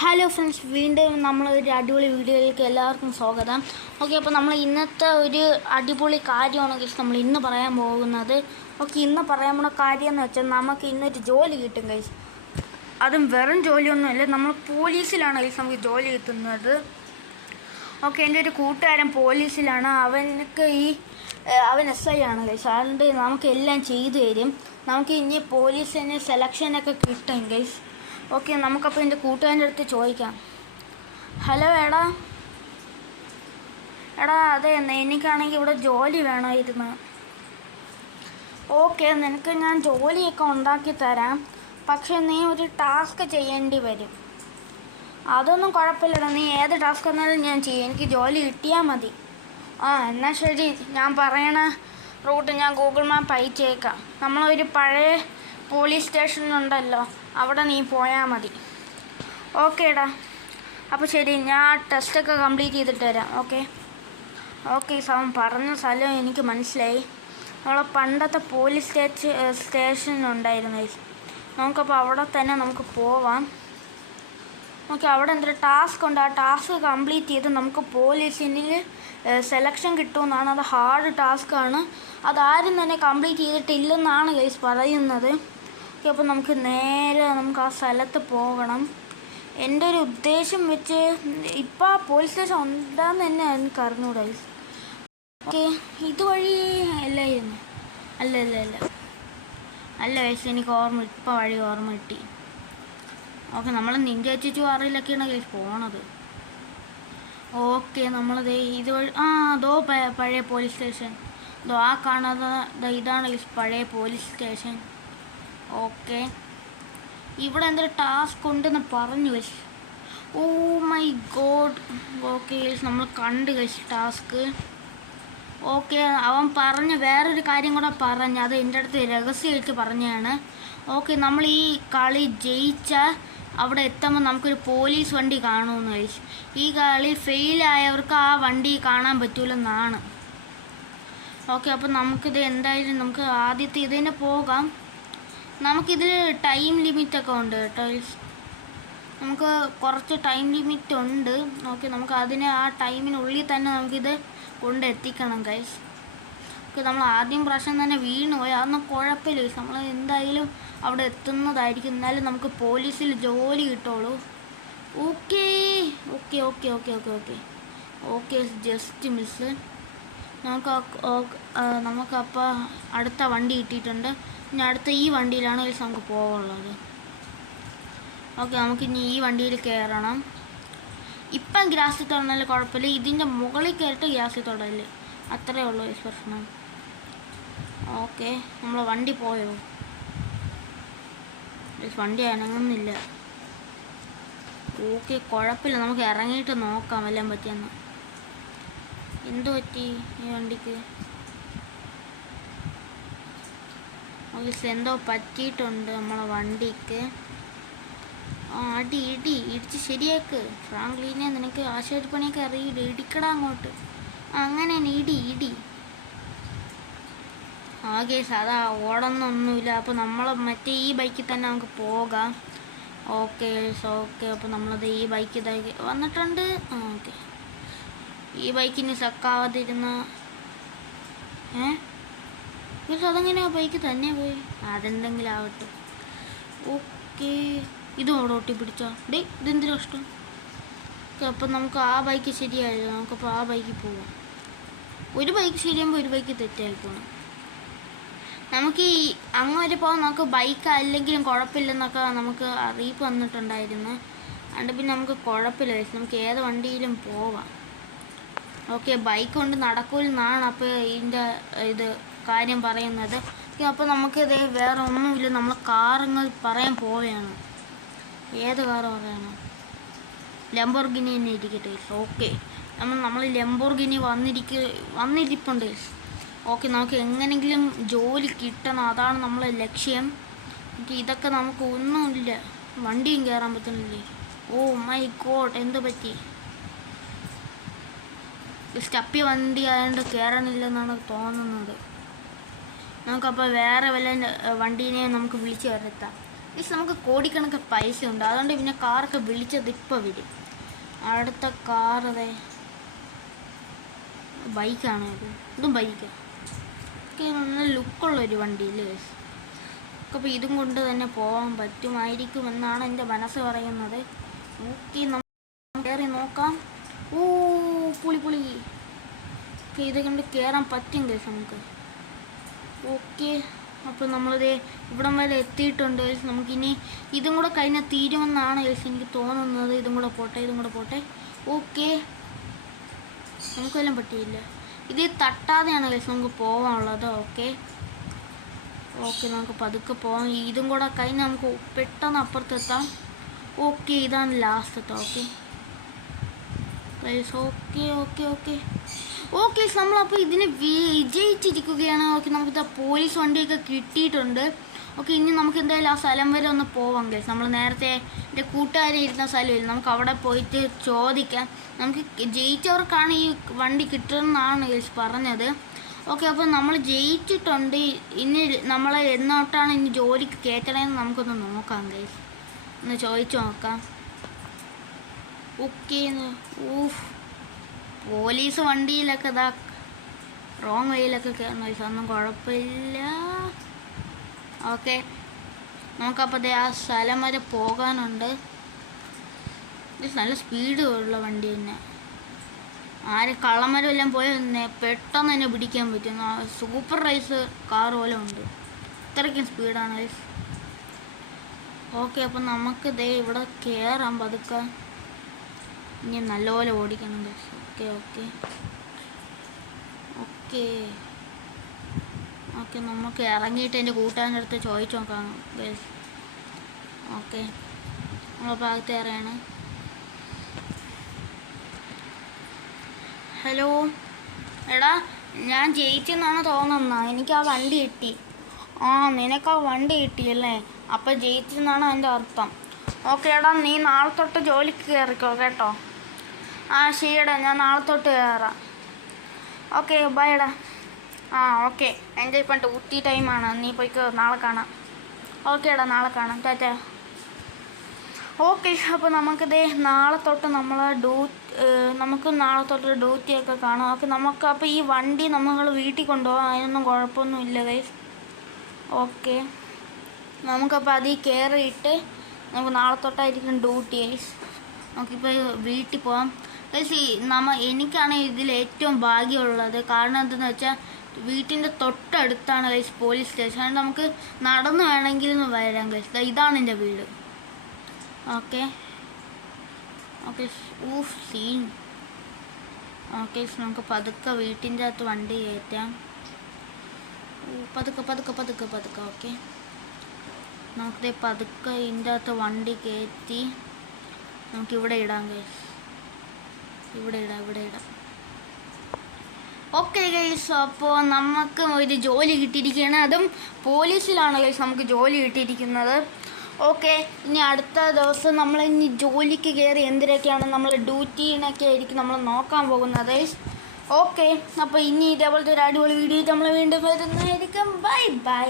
Hello friends, വീണ്ടും നമ്മളൊരു അടിപൊളി വീഡിയോയിലേക്ക് എല്ലാവർക്കും സ്വാഗതം. ഓക്കെ, അപ്പോൾ നമ്മൾ ഇന്നത്തെ ഒരു അടിപൊളി കാര്യമാണ് ഗൈസ് നമ്മൾ ഇന്ന് പറയാൻ പോകുന്നത്. ഓക്കെ, ഇന്ന് പറയാൻ പോകുന്ന കാര്യം എന്ന് വെച്ചാൽ നമുക്ക് ഇന്നൊരു ജോലി കിട്ടും ഗൈസ്. അതും വെറും ജോലിയൊന്നുമല്ല, നമ്മൾ പോലീസിലാണ് ഗൈസ് നമുക്ക് ജോലി കിട്ടുന്നത്. ഓക്കെ, എൻ്റെ ഒരു കൂട്ടുകാരൻ പോലീസിലാണ്. അവൻ SI ആണ് ഗൈസ്. അതുകൊണ്ട് നമുക്ക് എല്ലാം ചെയ്തു തരും. നമുക്ക് ഇനി പോലീസിന് സെലക്ഷനൊക്കെ കിട്ടും ഗൈസ്. ഓക്കെ, നമുക്കപ്പോൾ എൻ്റെ കൂട്ടുകാരൻ്റെ അടുത്ത് ചോദിക്കാം. ഹലോ എടാ, അതെ എനിക്കാണെങ്കിൽ ഇവിടെ ജോലി വേണമായിരുന്നു. ഓക്കെ, നിനക്ക് ഞാൻ ജോലിയൊക്കെ ഉണ്ടാക്കി തരാം, പക്ഷേ നീ ഒരു ടാസ്ക് ചെയ്യേണ്ടി വരും. അതൊന്നും കുഴപ്പമില്ലടാ, നീ ഏത് ടാസ്ക് വന്നാലും ഞാൻ ചെയ്യും, എനിക്ക് ജോലി കിട്ടിയാൽ മതി. എന്നാൽ ശരി, ഞാൻ പറയണ റൂട്ട് ഞാൻ ഗൂഗിൾ മാപ്പ് അയച്ചേക്കാം. നമ്മളൊരു പഴയ പോലീസ് സ്റ്റേഷനുണ്ടല്ലോ, അവിടെ നീ പോയാൽ മതി. ഓക്കേടാ, അപ്പോൾ ശരി, ഞാൻ ടെസ്റ്റൊക്കെ കംപ്ലീറ്റ് ചെയ്തിട്ട് തരാം. ഓക്കെ അവൻ പറഞ്ഞ സ്ഥലം എനിക്ക് മനസ്സിലായി. നമ്മളെ പണ്ടത്തെ പോലീസ് സ്റ്റേഷൻ ഉണ്ടായിരുന്നു. നമുക്കപ്പോൾ അവിടെ തന്നെ നമുക്ക് പോവാം. ഓക്കെ, അവിടെ എന്തൊരു ടാസ്ക് ഉണ്ട്. ആ ടാസ്ക് കംപ്ലീറ്റ് ചെയ്ത് നമുക്ക് പോലീസിനിൽ സെലക്ഷൻ കിട്ടുമെന്നാണ്. അത് ഹാർഡ് ടാസ്ക്കാണ്, അതാരും തന്നെ കംപ്ലീറ്റ് ചെയ്തിട്ടില്ലെന്നാണ് ഗൈസ് പറയുന്നത്. ഓക്കെ, അപ്പോൾ നമുക്ക് ആ സ്ഥലത്ത് പോകണം. എൻ്റെ ഒരു ഉദ്ദേശം വെച്ച് ഇപ്പോൾ ആ പോലീസ് സ്റ്റേഷൻ ഉണ്ടാകുന്ന തന്നെ എനിക്ക് അറിഞ്ഞൂടാ ഗൈസ്. ഓക്കെ, ഇതുവഴി അല്ലായിരുന്നു. അല്ല ഗൈസ്, എനിക്ക് ഇപ്പോൾ വഴി ഓർമ്മ കിട്ടി. ഓക്കെ, നമ്മൾ നിൻ്റെ ചേച്ചി ആറിലൊക്കെയാണ് ഗൈസ് പോണത്. ഓക്കെ, നമ്മളത് ഇതുവഴി അതോ പഴയ പോലീസ് സ്റ്റേഷൻ, ആ കാണാതെ ഇതാണ് ഗൈസ് പഴയ പോലീസ് സ്റ്റേഷൻ. ഓക്കെ, ഇവിടെ എന്തൊരു ടാസ്ക് ഉണ്ടെന്ന് പറഞ്ഞു guys. Oh my God. Okay guys, നമ്മൾ കണ്ട് ഗൈസ് ടാസ്ക്. ഓക്കെ, അവൻ പറഞ്ഞ വേറൊരു കാര്യം കൂടെ പറഞ്ഞു, അത് എൻ്റെ അടുത്ത് രഹസ്യമായിട്ട് പറഞ്ഞതാണ്. ഓക്കെ, നമ്മൾ ഈ കളി ജയിച്ചാൽ അവിടെ എത്തുമ്പോൾ നമുക്കൊരു പോലീസ് വണ്ടി കാണുമെന്ന് ഗൈസ്. ഈ കളി ഫെയിലായവർക്ക് ആ വണ്ടി കാണാൻ പറ്റൂലെന്നാണ്. ഓക്കെ, അപ്പോൾ നമുക്കിത് എന്തായാലും നമുക്ക് ആദ്യത്തെ ഇതിന് പോകാം. നമുക്കിതിൽ ടൈം ലിമിറ്റൊക്കെ ഉണ്ട് കേട്ടോ ഗൈസ്. നമുക്ക് കുറച്ച് ടൈം ലിമിറ്റ് ഉണ്ട്. ഓക്കെ, നമുക്ക് ആ ടൈമിനുള്ളിൽ തന്നെ നമുക്കിത് കൊണ്ടെത്തിക്കണം ഗൈസ്. ഓക്കെ, നമ്മൾ ആദ്യം പ്രാവശ്യം തന്നെ വീണു പോയി, അതൊന്നും കുഴപ്പമില്ല ഗൈസ്. നമ്മൾ എന്തായാലും അവിടെ എത്തുന്നതായിരിക്കും, എന്നാലും നമുക്ക് പോലീസിൽ ജോലി കിട്ടുള്ളൂ. Okay just miss. നമുക്കപ്പോൾ അടുത്ത വണ്ടി കിട്ടിയിട്ടുണ്ട്. ഇനി അടുത്ത ഈ വണ്ടിയിലാണ് ഗൈസ് നമുക്ക് പോകാനുള്ളത്. ഓക്കെ, നമുക്കിനി ഈ വണ്ടിയിൽ കയറണം. ഇപ്പം ഗ്യാസിൽ തൊടൽ കുഴപ്പമില്ല, ഇതിൻ്റെ മുകളിൽ കയറിയിട്ട് ഗ്യാസിൽ തൊടല്, അത്രേ ഉള്ളൂ ഗൈസ് പ്രശ്നം. ഓക്കെ, നമ്മളെ വണ്ടി പോയോ? വണ്ടി അനങ്ങുന്നില്ല. ഓക്കെ, കുഴപ്പമില്ല, നമുക്ക് ഇറങ്ങിയിട്ട് നോക്കാം എല്ലാം പറ്റിയെന്ന്. എന്തു പറ്റി ഈ വണ്ടിക്ക്? എന്തോ പറ്റിയിട്ടുണ്ട് നമ്മളെ വണ്ടിക്ക്. ഇടിച്ച് ശരിയാക്ക് ഫ്രാങ്ക്ലിനെ. നിനക്ക് ആശുപത്രിപ്പണിയൊക്കെ അറിയില്ല, ഇടിക്കടാ അങ്ങോട്ട്. അങ്ങനെ ഇടി. കേസ് അതാ ഓടൊന്നൊന്നുമില്ല. അപ്പോൾ നമ്മൾ മറ്റേ ഈ ബൈക്കിൽ തന്നെ നമുക്ക് പോകാം. ഓക്കെ, അപ്പോൾ നമ്മളത് ഈ ബൈക്ക് ഇതാക്കി വന്നിട്ടുണ്ട്. ഓക്കെ, ഈ ബൈക്കിന് സക്കാവാതിരുന്ന അതെങ്ങനെയാ ബൈക്ക് തന്നെ പോയി? അതെന്തെങ്കിലും ആവട്ടെ. ഓക്കെ, ഇതോടെ ഒട്ടി പിടിച്ചോ ഇതെന്തൊരു കഷ്ടം. ഓക്കെ, അപ്പം നമുക്ക് ആ ബൈക്ക് ശരിയായില്ല, നമുക്കപ്പോൾ ആ ബൈക്കിൽ പോവാം. ഒരു ബൈക്ക് ശരിയാകുമ്പോൾ ഒരു ബൈക്ക് തെറ്റായിപ്പോണം. നമുക്ക് ഈ അങ്ങ് വരെ പോകാൻ നമുക്ക് ബൈക്ക് അല്ലെങ്കിലും കുഴപ്പമില്ലെന്നൊക്കെ നമുക്ക് അറിയിപ്പ് വന്നിട്ടുണ്ടായിരുന്നു. അതുകൊണ്ട് പിന്നെ നമുക്ക് കുഴപ്പമില്ല, നമുക്ക് ഏത് വണ്ടിയിലും പോവാം. ഓക്കെ, ബൈക്ക് കൊണ്ട് നടക്കൂലെന്നാണ് അപ്പോൾ ഇതിൻ്റെ കാര്യം പറയുന്നത്. അപ്പോൾ നമുക്കിത് വേറെ ഒന്നുമില്ല, നമ്മൾ കാറിങ്ങ് പറയാൻ പോവുകയാണ്. ഏത് കാറ് പറയണം? ലംബോർഗിനി തന്നെ ഇരിക്കട്ടെ. ഓക്കെ, നമ്മൾ ലംബോർഗിനി വന്നിരിപ്പുണ്ട്. ഓക്കെ, നമുക്ക് എങ്ങനെയെങ്കിലും ജോലി കിട്ടണം, അതാണ് നമ്മളെ ലക്ഷ്യം. ഇതൊക്കെ നമുക്ക് ഒന്നുമില്ല, വണ്ടിയും കയറാൻ പറ്റുന്നില്ലേ. ഓ മൈ ഗോഡ്, എന്ത് പറ്റി? സ്റ്റപ്പി വണ്ടി ആയതുകൊണ്ട് കയറണില്ലെന്നാണ് തോന്നുന്നത്. നമുക്കപ്പോൾ വേറെ വല്ല വണ്ടീനെയും നമുക്ക് വിളിച്ച് വരുത്താം. ഗൈസ് നമുക്ക് കോടിക്കണക്ക് പൈസ ഉണ്ട്, അതുകൊണ്ട് പിന്നെ കാറൊക്കെ വിളിച്ചത് ഇപ്പോൾ വരും. അടുത്ത കാർ അതെ ബൈക്കാണ് ഇതും ബൈക്കാണ്. ഒക്കെ നല്ല ലുക്കുള്ളൊരു വണ്ടിയില്ലേ ഗൈസ്. അപ്പോൾ ഇതും കൊണ്ട് തന്നെ പോകാൻ പറ്റുമായിരിക്കുമെന്നാണ് എൻ്റെ മനസ്സ് പറയുന്നത്. ഓക്കെ നമുക്ക് കയറി നോക്കാം. ഓ പുളി പുളി. ഓക്കെ ഇത് കൊണ്ട് കയറാൻ പറ്റും ഗൈസ് നമുക്ക്. ഓക്കെ അപ്പോൾ നമ്മളിത് ഇവിടം വരെ എത്തിയിട്ടുണ്ട് ഗൈസ്. നമുക്കിനി ഇതും കൂടെ കഴിഞ്ഞാൽ തീരുമെന്നാണ് ഗൈസ് എനിക്ക് തോന്നുന്നത്. ഇതും കൂടെ പോട്ടെ. ഓക്കെ നമുക്കെല്ലാം പറ്റിയില്ല. ഇത് തട്ടാതെയാണ് ഗൈസ് നമുക്ക് പോകാനുള്ളത്. ഓക്കെ നമുക്ക് പതുക്കെ പോകാം. ഇതും കൂടെ കഴിഞ്ഞ് നമുക്ക് പെട്ടെന്ന് അപ്പുറത്തെത്താം. ഓക്കെ ഇതാണ് ലാസ്റ്റത്തെ. ഓക്കെ നമ്മളപ്പോൾ ഇതിന് വിജയിച്ചിരിക്കുകയാണ്. ഓക്കെ നമുക്കിത് പോലീസ് വണ്ടിയൊക്കെ കിട്ടിയിട്ടുണ്ട്. ഓക്കെ ഇനി നമുക്ക് എന്തായാലും ആ സ്ഥലം വരെ ഒന്ന് പോവാം ഗൈസ്. നമ്മൾ നേരത്തെ എൻ്റെ കൂട്ടുകാരെ ഇരുന്ന സ്ഥലമില്ല, നമുക്ക് അവിടെ പോയിട്ട് ചോദിക്കാം. നമുക്ക് ജയിച്ചവർക്കാണ് ഈ വണ്ടി കിട്ടുമെന്നാണ് ഗൈസ് പറഞ്ഞത്. ഓക്കെ അപ്പോൾ നമ്മൾ ജയിച്ചിട്ടുണ്ട്. ഇനി നമ്മളെ എന്നോട്ടാണ് ഇനി ജോലിക്ക് കയറ്റണമെന്ന് നമുക്കൊന്ന് നോക്കാം ഗൈസ്. ഒന്ന് ചോദിച്ചു നോക്കാം. ഓക്കെ പോലീസ് വണ്ടിയിലൊക്കെ ഇതാ റോങ് വേയിലൊക്കെ കയറണം ഗൈസ്, ഒന്നും കുഴപ്പമില്ല. ഓക്കെ നമുക്കപ്പോൾ ആ സ്ഥലം വരെ പോകാനുണ്ട്. നല്ല സ്പീഡ് ഉള്ള വണ്ടി തന്നെ. കള്ളന്മാരും എല്ലാം പോയി പെട്ടെന്ന് തന്നെ പിടിക്കാൻ പറ്റും. സൂപ്പർ റൈസ് കാർ പോലെ ഉണ്ട്, ഇത്രയ്ക്കും സ്പീഡാണ് ഗൈസ്. ഓക്കെ അപ്പം നമുക്ക് ദേ ഇവിടെ കയറാം പതുക്കെ. ഇനി നല്ലപോലെ ഓടിക്കണം ഗൈസ്. ഓക്കെ നമുക്ക് ഇറങ്ങിയിട്ട് എൻ്റെ കൂട്ടുകാരൻ്റെ അടുത്ത് ചോദിച്ചു നോക്കാം ഗൈസ്. ഓക്കെ നമ്മളെ ഭാഗത്ത് കയറിയാണ്. ഹലോ എടാ, ഞാൻ ജയിച്ചെന്നാണ് തോന്നുന്നത്. എനിക്ക് ആ വണ്ടി കിട്ടി. നിനക്ക് ആ വണ്ടി കിട്ടിയല്ലേ, അപ്പം ജയിച്ചെന്നാണ് അതിൻ്റെ അർത്ഥം. ഓക്കെ എടാ, നീ നാളെ തൊട്ട് ജോലിക്ക് കയറിക്കോ കേട്ടോ. ശരിയെടാ, ഞാൻ നാളെ തൊട്ട് കയറാം. ഓക്കെ ബൈ എടാ. ഓക്കെ എൻ്റെ ഇപ്പം ഡ്യൂട്ടി ടൈമാണ്, നീ പോയിക്കോ, നാളെ കാണാം. ഓക്കെ എടാ, നാളെ കാണാം, ടാറ്റാ. ഓക്കെ അപ്പോൾ നമുക്കിതേ നാളെ തൊട്ട് നമുക്ക് നാളെ തൊട്ട് ഡ്യൂട്ടിയൊക്കെ കാണാം. ഓക്കെ നമുക്ക് അപ്പോൾ ഈ വണ്ടി നമ്മൾ വീട്ടിൽ കൊണ്ടുപോകാം, അതിനൊന്നും കുഴപ്പമൊന്നുമില്ല ഗൈസ്. ഓക്കെ നമുക്കപ്പോൾ അതിൽ കയറിയിട്ട് നമുക്ക് നാളെ തൊട്ടായിരിക്കും ഡ്യൂട്ടി ഗൈസ്. നമുക്കിപ്പോൾ വീട്ടിൽ പോകാം ഗൈസ്. എനിക്കാണെങ്കിൽ ഇതിൽ ഏറ്റവും ഭാഗ്യമുള്ളത്, കാരണം എന്തെന്ന് വെച്ചാൽ വീട്ടിൻ്റെ തൊട്ടടുത്താണ് ഗൈസ് പോലീസ് സ്റ്റേഷൻ. അതുകൊണ്ട് നമുക്ക് നടന്ന് വേണമെങ്കിലും വരാം ഗൈസ്. ഇതാണ് എൻ്റെ വീട്. Okay scene. ഓക്കെ നമുക്ക് പതുക്കെ വീട്ടിൻ്റെ അകത്ത് വണ്ടി കയറ്റാം. പതുക്കെ. ഓക്കെ നമുക്കിത് പതുക്കെ ഇതിൻ്റെ അകത്ത് വണ്ടി കയറ്റി നമുക്കിവിടെ ഇടാം ഗൈസ്. ഇവിടെ ഇടാം. ഓക്കെ ഗൈസ് അപ്പോൾ നമുക്ക് ഒരു ജോലി കിട്ടിയിരിക്കുകയാണ്, അതും പോലീസിലാണ് ഗൈസ് നമുക്ക് ജോലി കിട്ടിയിരിക്കുന്നത്. ഓക്കെ ഇനി അടുത്ത ദിവസം നമ്മൾ ഇനി ജോലിക്ക് കയറി എന്തിനൊക്കെയാണ് നമ്മൾ ഡ്യൂട്ടീനൊക്കെ ആയിരിക്കും നമ്മൾ നോക്കാൻ പോകുന്നത്. ഓക്കെ അപ്പോൾ ഇനി ഇതേപോലത്തെ ഒരു അടിപൊളി വീഡിയോ നമ്മൾ വീണ്ടും വരുന്നതായിരിക്കും. ബൈ.